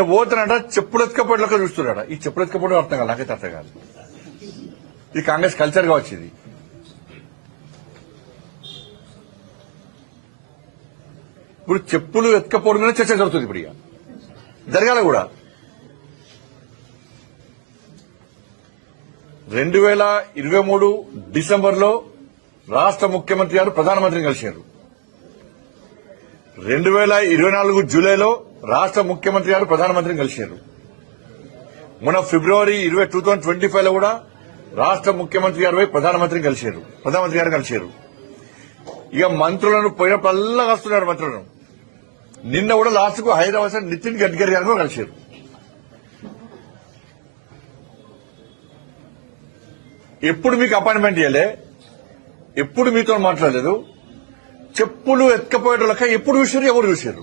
ఈయన పోతానంట చెప్పులు ఎత్తుకపోయేలాగా చూస్తున్నాడు. ఈ చెప్పులు ఎత్తుకపోవడం అర్థం కాదు, నాకైతే అర్థం కాదు. ఇది కాంగ్రెస్ కల్చర్ కావచ్చు. ఇది ఇప్పుడు చెప్పులు ఎత్తుకపోవడం మీద చర్చ జరుగుతుంది. ఇప్పుడు ఇక జరగాల కూడా 2023 డిసెంబర్లో రాష్ట్ర ముఖ్యమంత్రి గారు ప్రధానమంత్రిని కలిశారు. 2024 జూలైలో రాష్ట్ర ముఖ్యమంత్రి గారు ప్రధానమంత్రిని కలిశారు. మొన్న ఫిబ్రవరి 2025 లో కూడా రాష్ట్ర ముఖ్యమంత్రి గారు ప్రధానమంత్రి గారు కలిశారు. ఇక మంత్రులను పోయినప్పుడల్లా వస్తున్నారు మంత్రులను. నిన్న కూడా లాస్ట్ కు హైదరాబాద్ నితిన్ గడ్కరీ గారు కూడా కలిశారు. ఎప్పుడు మీకు అపాయింట్మెంట్ ఇవ్వలే, ఎప్పుడు మీతో మాట్లాడలేదు. చెప్పులు ఎత్తుకపోయేటోళ్ళక ఎప్పుడు చూశారు, ఎవరు చూశారు?